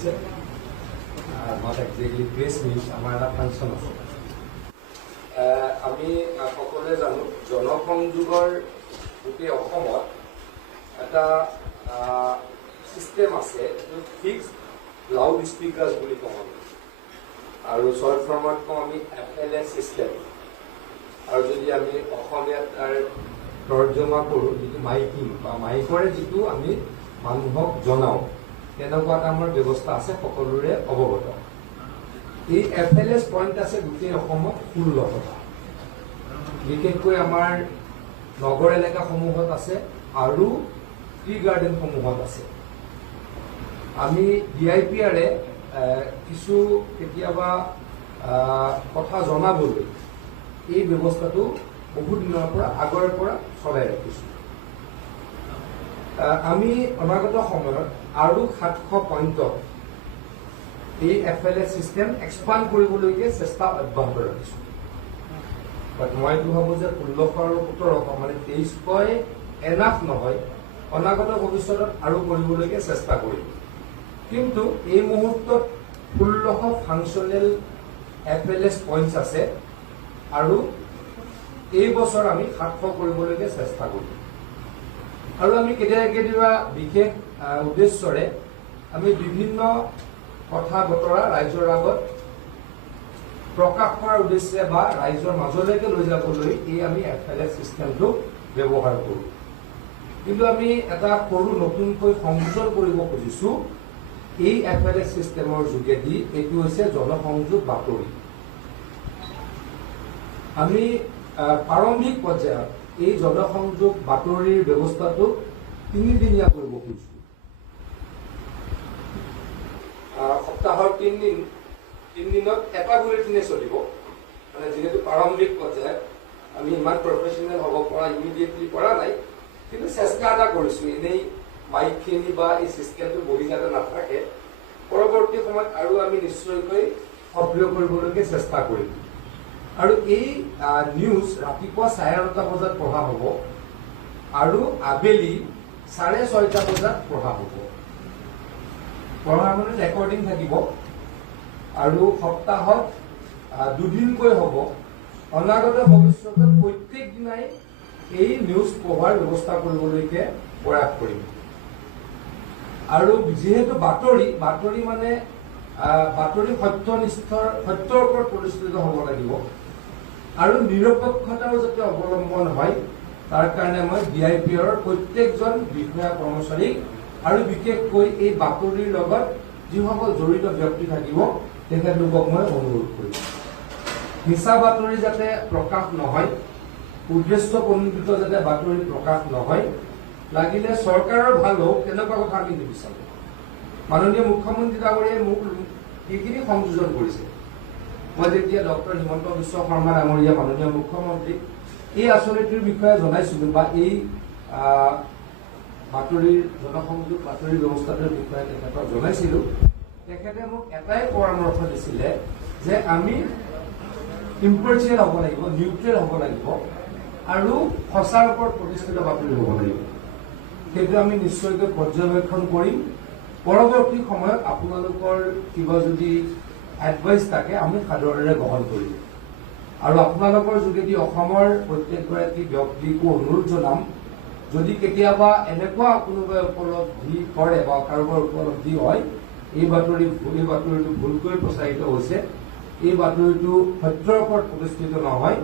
কৰিছে not exactly press meat আমাৰ এটা ফাংচন আছে আমি সকলোৱে জানো জনসংযোগৰ গোটেই অসমত এটা চিষ্টেম আছে ফিক্সড লাউড স্পীকাৰ্ছ বুলি কওঁ আমি আৰু শ্বৰ্ট ফৰ্মত কওঁ আমি FLS চিষ্টেম আৰু যদি আমি অসমীয়াত তাৰ তৰ্জমা কৰোঁ যিটো মাইকিং বা মাইকৰে যিটো আমি মানুহক জনাওঁ তেনেকুৱা এটা আমাৰ ব্যৱস্থা আছে সকলোৰে অৱগত এই FLS পইণ্ট আছে গোটেই অসমত 16টা বিশেষকৈ আমাৰ নগৰ এলেকাসমূহত আছে আৰু টি গাৰ্ডেনসমূহত আছে আমি DIPRে কিছু কেতিয়াবা কথা জনাবলৈ এই ব্যৱস্থাটো বহু দিনৰ পৰা আগৰ পৰা চলাই ৰাখিছোঁ আমি অনাগত সময়ত আৰু 700 পইণ্টত এই FLS চিষ্টেম এক্সপাণ্ড কৰিবলৈকে চেষ্টা অব্যাহত ৰাখিছোঁ বাট মই এইটো ভাবোঁ যে 1600 আৰু 1700 মানে 2300 এনাফ নহয় অনাগত ভৱিষ্যতত আৰু কৰিবলৈকে চেষ্টা কৰিম কিন্তু এই মুহূৰ্তত 1600 ফাংচনেল FLS পইণ্টছ আছে আৰু এই বছৰ আমি 700 কৰিবলৈকে চেষ্টা কৰিম আৰু আমি কেতিয়াবা বিশেষ উদ্দেশ্যৰে আমি বিভিন্ন কথা বতৰা ৰাইজৰ আগত প্ৰকাশ কৰাৰ উদ্দেশ্যে বা ৰাইজৰ মাজলৈকে লৈ যাবলৈ এই আমি FLS চিষ্টেমটো ব্যৱহাৰ কৰোঁ কিন্তু আমি এটা সৰু নতুনকৈ সংযোজন কৰিব খুজিছোঁ এই FLS চিষ্টেমৰ যোগেদি এইটো হৈছে জনসংযোগ বাতৰি আমি প্ৰাৰম্ভিক পৰ্যায়ত এই জনসংযোগ বাতৰিৰ ব্যৱস্থাটো 3 দিনীয়া কৰিব খুজিছোঁ সপ্তাহৰ 3 দিনত এটা বুলেটিনে চলিব মানে যিহেতু প্ৰাৰম্ভিক পৰ্যায়ত আমি ইমান প্ৰফেচনেল হ'ব পৰা ইমিডিয়েটলি পৰা নাই কিন্তু চেষ্টা এটা কৰিছোঁ এনেই মাইকখিনি বা এই চিষ্টেমটো বহি যাতে নাথাকে পৰৱৰ্তী সময়ত আৰু আমি নিশ্চয়কৈ সক্ৰিয় কৰিবলৈকে চেষ্টা কৰিম আৰু এই নিউজ ৰাতিপুৱা 9:30 বজাত পঢ়া হ'ব আৰু আবেলি 6:30 বজাত পঢ়া হ'ব পঢ়া মানে ৰেকৰ্ডিং থাকিব আৰু সপ্তাহত 2 দিনকৈ হ'ব অনাগত ভৱিষ্যতত প্ৰত্যেক দিনাই এই নিউজ পঢ়াৰ ব্যৱস্থা কৰিবলৈকে প্ৰয়াস কৰিম আৰু যিহেতু বাতৰি মানে বাতৰি সত্যৰ ওপৰত প্ৰতিষ্ঠিত হ'ব লাগিব আৰু নিৰপেক্ষতাও যাতে অৱলম্বন হয় তাৰ কাৰণে মই DIPRৰ প্ৰত্যেকজন বিষয়া কৰ্মচাৰীক আৰু বিশেষকৈ এই বাতৰিৰ লগত যিসকল জড়িত ব্যক্তি থাকিব তেখেতলোকক মই অনুৰোধ কৰিম মিছা বাতৰি যাতে প্ৰকাশ নহয় উদ্দেশ্যপ্ৰণোদিত যাতে বাতৰি প্ৰকাশ নহয় লাগিলে চৰকাৰৰ ভাল হওক তেনেকুৱা কথা আমি নিবিচাৰোঁ মাননীয় মুখ্যমন্ত্ৰী ডাঙৰীয়াই মোক এইখিনি সংযোজন কৰিছে মই যেতিয়া ডক্টৰ হিমন্ত বিশ্ব শৰ্মা ডাঙৰীয়া মাননীয় মুখ্যমন্ত্ৰী এই আঁচনিটোৰ বিষয়ে জনাইছিলোঁ বা এই বাতৰিৰ জনসংযোগ বাতৰি ব্যৱস্থাটোৰ বিষয়ে তেখেতক জনাইছিলোঁ তেখেতে মোক এটাই পৰামৰ্শ দিছিলে যে আমি ইম্পাৰ্চিয়েল হ'ব লাগিব নিউট্ৰেল হ'ব লাগিব আৰু সঁচাৰ ওপৰত প্ৰতিষ্ঠিত বাতৰি হ'ব লাগিব সেইটো আমি নিশ্চয়কৈ পৰ্যবেক্ষণ কৰিম পৰৱৰ্তী সময়ত আপোনালোকৰ কিবা যদি এডভাইচ থাকে আমি সাদৰেৰে গ্ৰহণ কৰিম আৰু আপোনালোকৰ যোগেদি অসমৰ প্ৰত্যেকগৰাকী ব্যক্তিকো অনুৰোধ জনাম যদি কেতিয়াবা এনেকুৱা কোনোবাই উপলব্ধি কৰে বা কাৰোবাৰ উপলব্ধি হয় এই বাতৰিটো ভুলকৈ প্ৰচাৰিত হৈছে এই বাতৰিটো সত্যৰ ওপৰত প্ৰতিষ্ঠিত নহয়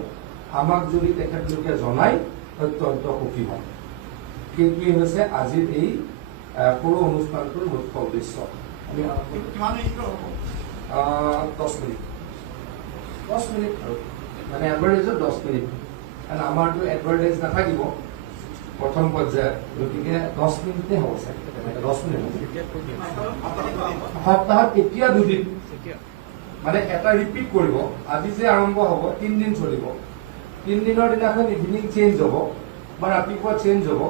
আমাক যদি তেখেতলোকে জনায় অত্যন্ত সুখী হ'ম সেইটোৱেই হৈছে আজিৰ এই সৰু অনুষ্ঠানটোৰ মুখ্য উদ্দেশ্য আমি 10 মিনিট আৰু মানে এভাৰেজত 10 মিনিট কাৰণ আমাৰতো এডভাৰটাইজ নাথাকিব প্ৰথম পৰ্যায়ত গতিকে 10 মিনিটে হ'ব চাগে তেনেকৈ 10 মিনিট সপ্তাহত এতিয়া 2 দিন মানে এটা ৰিপিট কৰিব আজি যে আৰম্ভ হ'ব 3 দিন চলিব 3 দিনৰ দিনাখন ইভিনিং চেঞ্জ হ'ব বা ৰাতিপুৱা চেঞ্জ হ'ব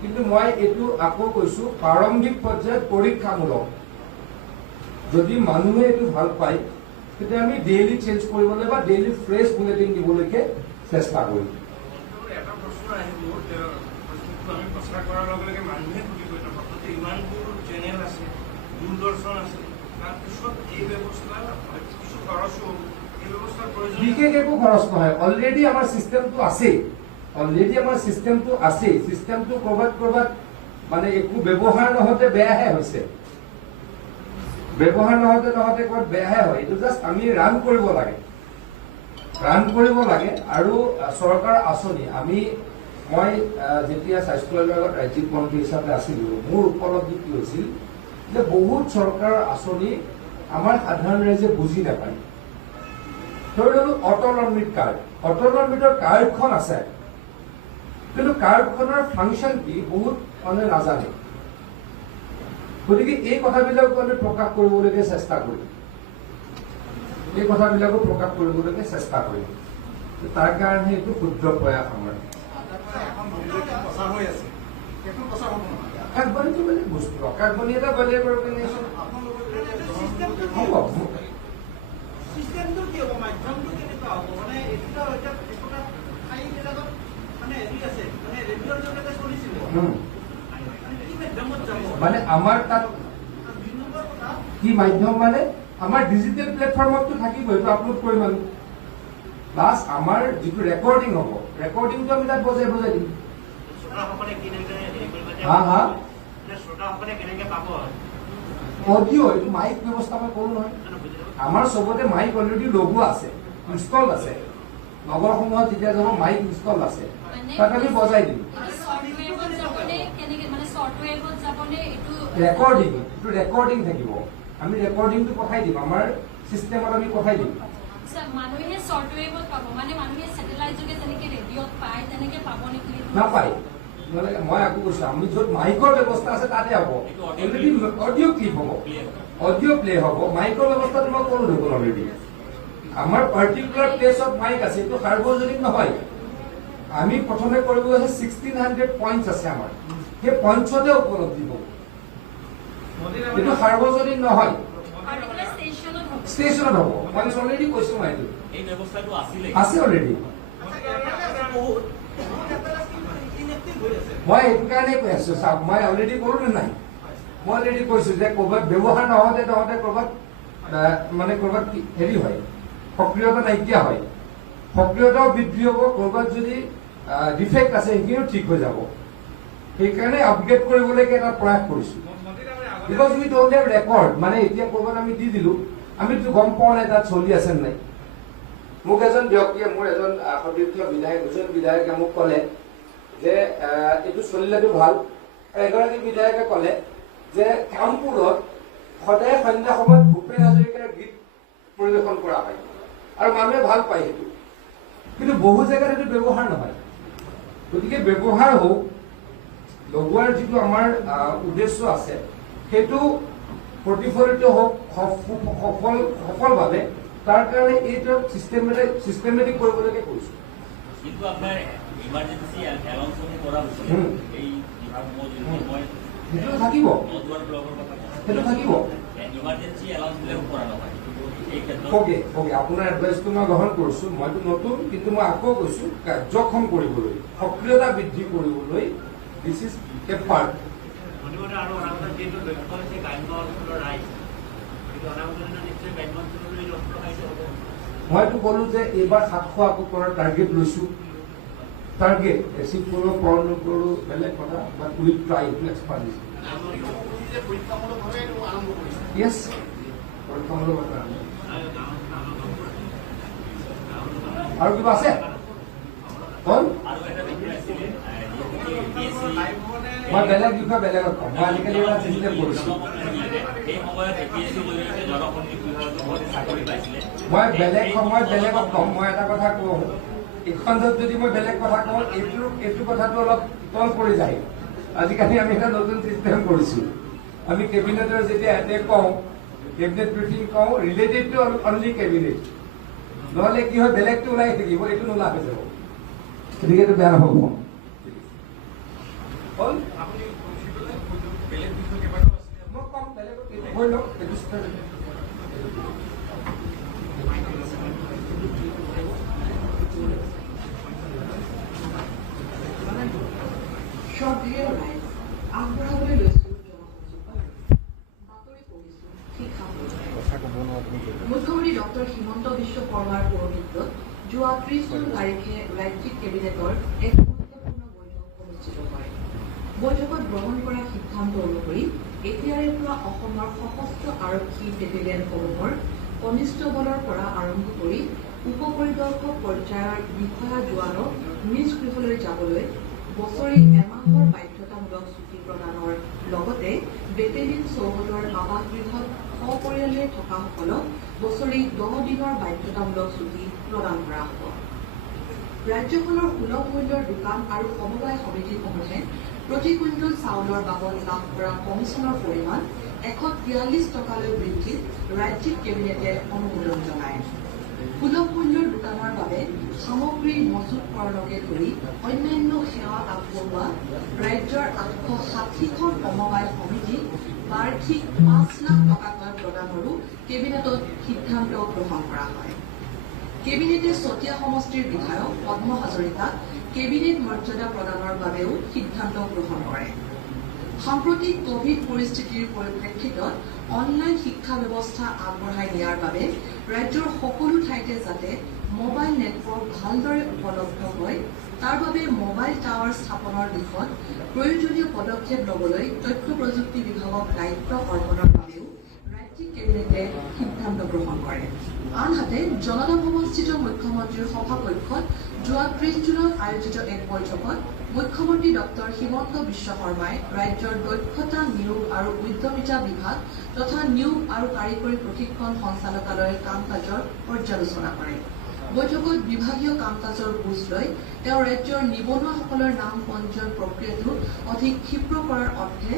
কিন্তু মই এইটো আকৌ কৈছোঁ প্ৰাৰম্ভিক পৰ্যায়ত পৰীক্ষামূলক যদি মানুহে এইটো ভাল পায় তেতিয়া আমি ডেইলি চেঞ্জ কৰিবলৈ বা ডেইলি ফ্ৰেছ বুলেটিন দিবলৈকে চেষ্টা কৰিম এটা প্ৰশ্ন আহিব আমি প্ৰচাৰ কৰাৰ লগে লগে মানুহে সুধিব ইমানবোৰ চেনেল আছে দূৰদৰ্শন আছে তাৰপিছত এই ব্যৱস্থা কিছু খৰচ হ'ব এই ব্যৱস্থাৰ প্ৰয়োজন বিশেষ একো খৰচ নহয় অলৰেডি আমাৰ সিস্টেমটো আছে সিস্টেমটো কৰবাত মানে একো ব্যৱহাৰ নহতে বেয়াহে হৈছে ব্যৱহাৰ নহতে ক'ত বেয়াহে হয় এইটো জাষ্ট আমি ৰান কৰিব লাগে আৰু চৰকাৰ আঁচনি মই যেতিয়া স্বাস্থ্য বিভাগত ৰাজ্যিক মন্ত্ৰী হিচাপে আছিলো মোৰ উপলব্ধি কি হৈছিল যে বহুত চৰকাৰৰ আঁচনি আমাৰ সাধাৰণ ৰাইজে বুজি নাপায় ধৰি ললো অটল অমৃতৰ কাৰ্ডখন আছে কিন্তু কাৰ্ডখনৰ ফাংচন কি বহুত মানুহে নাজানে গতিকে এই কথাবিলাকো আমি প্ৰকাশ কৰিবলৈকে চেষ্টা কৰিম তাৰ কাৰণে এইটো ক্ষুদ্ৰ প্ৰয়াস আমাৰ আকাশবাণীটো বেলেগ বস্তু আকাশবাণী এটা বেলেগ অৰ্গেনাইজেশ্যন হ'ব মানে আমাৰ তাত কি মাধ্যম মানে আমাৰ ডিজিটেল প্লেটফৰ্মতো থাকিব এইটো আপলোড কৰিম আমি প্লাছ আমাৰ যিটো ৰেকৰ্ডিং হ'ব ৰেকৰ্ডিংটো আমি তাত বজাই দিম অডিঅ' এইটো মাইক ব্যৱস্থা মই কৰো নহয় আমাৰ চবতে মাইক অলৰেডি লগোৱা আছে ইনষ্টল আছে নগৰসমূহত যেতিয়া যাব মাইক ইনষ্টল আছে তাত আমি বজাই দিম ৰেকৰ্ডিং থাকিব আমি ৰেকৰ্ডিংটো পঠাই দিম আমাৰ চিষ্টেমত আমি পঠাই দিম মানুহে ছফ্টৱেৰত পাব মানে মানুহে স্যাটেলাইট যোগে যেনেকে ৰেডিঅ'ত পায় তেনেকে পাব নেকি নাপায় মই আকৌ কৈছো আমি য'ত মাইকৰ ব্যৱস্থা আছে তাতে হ'ব অলৰেডি অডিঅ' ক্লিপ হ'ব অডিঅ' প্লে হ'ব মাইকৰ ব্যৱস্থাটো মই কৰো দেখোন অলৰেডি আমাৰ পাৰ্টিকুলাৰ প্লেচত মাইক আছে এইটো সাৰ্বজনীন নহয় আমি প্ৰথমে কৰিব আছে 1600 পইণ্টছ আছে আমাৰ সেই পইণ্টছতে উপলব্ধি হ'ব এইটো সাৰ্বজনীন নহয় ষ্টেচনত হ'ব মই অলৰেডি কৈছো মই এইটো এই ব্যৱস্থাটো আছে অলৰেডি মই এইটো কাৰণে কৈ আছো চাওক মই অলৰেডি কৰো নে নাই মই অলৰেডি কৈছো যে ক'ৰবাত ব্যৱহাৰ নহওঁতে ক'ৰবাত মানে ক'ৰবাত হেৰি হয় সক্ৰিয়তা নাইকিয়া হয় সক্ৰিয়তাও বৃদ্ধি হ'ব ক'ৰবাত যদি ডিফেক্ট আছে সেইখিনিও ঠিক হৈ যাব সেইকাৰণে আপগ্ৰেড কৰিবলৈকে এটা প্ৰয়াস কৰিছো because we don't have record মানে এতিয়া ক'ৰবাত আমি দি দিলো আমিতো গম পোৱা নাই তাত চলি আছে নাই মোক এজন ব্যক্তিয়ে মোৰ এজন সতীৰ্থ বিধায়ক দুজন বিধায়কে মোক ক'লে যে এইটো চলিলেতো ভাল এগৰাকী বিধায়কে ক'লে যে কামপুৰত সদায় সন্ধ্যা সময়ত ভূপেন হাজৰিকাৰ গীত পৰিৱেশন কৰা হয় আৰু মানুহে ভাল পায় সেইটো কিন্তু বহু জেগাত সেইটো ব্যৱহাৰ নহয় গতিকে ব্যৱহাৰ হওক লগোৱাৰ যিটো আমাৰ উদ্দেশ্য আছে সেইটো প্ৰতিফলিত হওক সফলভাৱে তাৰ কাৰণে এইটো চিষ্টেমেটিক কৰিবলৈকে কৈছো কিন্তু আপোনাৰ ইমাৰ্জেঞ্চি এলাউন্সসমূহ কৰা হৈছিল এই বিভাগসমূহ সেইটো থাকিব ইমাৰ্জেঞ্চি এলাউন্সবিলাকো কৰা নহয় অ'কে আপোনাৰ এডভাইচটো মই গ্ৰহণ কৰিছো মইতো নতুন কিন্তু মই আকৌ কৈছো কাৰ্যক্ষম কৰিবলৈ সক্ৰিয়তা বৃদ্ধি কৰিবলৈ দিছ ইজ এ পাৰ্ট মইতো ক'লো যে এইবাৰ 700 আকৌ কৰাৰ টাৰ্গেট লৈছো টাৰ্গেট এচিভ কৰিব পাৰোঁ নকৰোঁ বেলেগ কথা বাট উইল ট্ৰাই টু এক্সপাণ্ড য়েছ পৰীক্ষামূলকভাৱে আৰু কিবা আছে হ'ল মই বেলেগ বিষয়ে বেলেগত কম মই আজিকালি এটা চিষ্টেম কৰিছো মই বেলেগ সময়ত বেলেগত কম মই এটা কথা কওঁ এইখনত যদি মই বেলেগ কথা কওঁ এইটো কথাটো অলপ তল পৰি যায় আজিকালি আমি এটা নতুন চিষ্টেম কৰিছো আমি কেবিনেটৰ যেতিয়া এটেক কওঁ কেবিনেট ব্ৰিফিং কওঁ ৰিলেটেড টু অনলি কেবিনেট নহ'লে কি হয় বেলেগটো ওলাই থাকিব এইটো নোলা হৈ যাব গতিকে এইটো বেয়া নহ'ব হ'ল মই কম বেলেগত হৈ লওক এইটো আগবঢ়াবলৈ লৈছো জনসংযোগ বাতৰি পঢ়িছো শিক্ষা মুখ্যমন্ত্ৰী ডক্টৰ হিমন্ত বিশ্ব শৰ্মাৰ পৌৰোহিত্যত যোৱা 30 জুন তাৰিখে ৰাজ্যিক কেবিনেটৰ এক গুৰুত্বপূৰ্ণ বৈঠক অনুষ্ঠিত হয়। বৈঠকত গ্ৰহণ কৰা সিদ্ধান্ত অনুসৰি এতিয়াৰে পৰা অসমৰ সশস্ত্ৰ আৰক্ষী বেটেলিয়নসমূহৰ কনিষ্টবলৰ পৰা আৰম্ভ কৰি উপ পৰিদৰ্শক পৰ্যায়ৰ বিষয়া জোৱানক নিজ গৃহলৈ যাবলৈ বছৰি এমাহৰ বাধ্যতামূলক ছুটী প্ৰদানৰ লগতে বেটেলিয়ন চৌহদৰ আৱাসগৃহত সপৰিয়ালে থকাসকলক বছৰি 10 দিনৰ বাধ্যতামূলক ছুটী প্ৰদান কৰা হ'ব। ৰাজ্যখনৰ সুলভ মূল্যৰ দোকান আৰু সমবায় সমিতিসমূহে প্ৰতি কুইণ্টল চাউলৰ বাবদ লাভ কৰা কমিছনৰ পৰিমাণ 143 টকালৈ বৃদ্ধিত ৰাজ্যিক কেবিনেটে অনুমোদন জনায়। সুলভ মূল্যৰ দোকানৰ বাবে সামগ্ৰী মজুতকৰণকে ধৰি অন্যান্য সেৱা আগবঢ়োৱা ৰাজ্যৰ 860খন সমবায় সমিতি বাৰ্ষিক 5 লাখ টকাকৈ প্ৰদানৰো কেবিনেটত সিদ্ধান্ত গ্ৰহণ কৰা হয়। কেবিনেটে চতিয়া সমষ্টিৰ বিধায়ক পদ্ম হাজৰিকাক কেবিনেট মৰ্যাদা প্ৰদানৰ বাবেও সিদ্ধান্ত গ্ৰহণ কৰে। সাম্প্ৰতিক কোভিড পৰিস্থিতিৰ পৰিপ্ৰেক্ষিতত অনলাইন শিক্ষা ব্যৱস্থা আগবঢ়াই নিয়াৰ বাবে ৰাজ্যৰ সকলো ঠাইতে যাতে মোবাইল নেটৱৰ্ক ভালদৰে উপলব্ধ হয় তাৰ বাবে মোবাইল টাৱাৰ স্থাপনৰ দিশত প্ৰয়োজনীয় পদক্ষেপ ল'বলৈ তথ্য প্ৰযুক্তি বিভাগক দায়িত্ব অৰ্পণৰ বাবেও ৰাজ্যিক কেবিনেটে সিদ্ধান্ত গ্ৰহণ কৰে। আনহাতে জনতা ভৱনস্থিত মুখ্যমন্ত্ৰীৰ সভাকক্ষত যোৱা 30 জুনত আয়োজিত এক বৈঠকত মুখ্যমন্ত্ৰী ডক্টৰ হিমন্ত বিশ্ব শৰ্মাই ৰাজ্যৰ দক্ষতা নিয়োগ আৰু উদ্যমিতা বিভাগ তথা নিয়োগ আৰু কাৰিকৰী প্ৰশিক্ষণ সঞ্চালকালয়ৰ কাম কাজৰ পৰ্যালোচনা কৰে। বৈঠকত বিভাগীয় কাম কাজৰ বুজ লৈ তেওঁ ৰাজ্যৰ নিবনুৱাসকলৰ নাম পঞ্জীয়ন প্ৰক্ৰিয়াটো অধিক ক্ষীপ্ৰ কৰাৰ অৰ্থে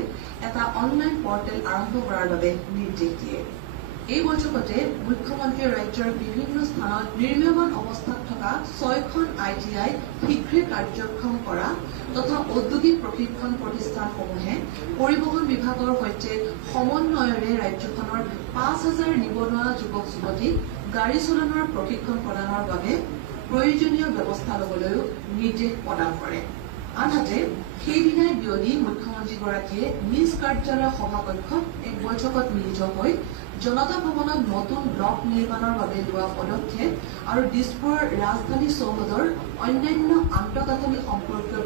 এটা অনলাইন পৰ্টেল আৰম্ভ কৰাৰ বাবে নিৰ্দেশ দিয়ে। এই বৈঠকতে মুখ্যমন্ত্ৰীয়ে ৰাজ্যৰ বিভিন্ন স্থানত নিৰ্মীয়মান অৱস্থাত থকা 6খন ITI শীঘ্ৰে কাৰ্যক্ষম কৰা তথা ঔদ্যোগিক প্ৰশিক্ষণ প্ৰতিষ্ঠানসমূহে পৰিবহণ বিভাগৰ সৈতে সমন্বয়েৰে ৰাজ্যখনৰ 5000 নিবনুৱা যুৱক যুৱতীক গাড়ী চলানৰ প্ৰশিক্ষণ প্ৰদানৰ বাবে প্ৰয়োজনীয় ব্যৱস্থা ল'বলৈও নিৰ্দেশ প্ৰদান কৰে। আনহাতে সেইদিনাই বিয়লি মুখ্যমন্ত্ৰীগৰাকীয়ে নিজ কাৰ্যালয়ৰ সভাকক্ষত এক বৈঠকত মিলিত হৈ জনতা ভৱনত নতুন ব্লক নিৰ্মাণৰ বাবে লোৱা পদক্ষেপ আৰু দিছপুৰৰ ৰাজধানী চৌহদৰ অন্যান্য আন্তঃগাঁথনি সম্পৰ্কীয়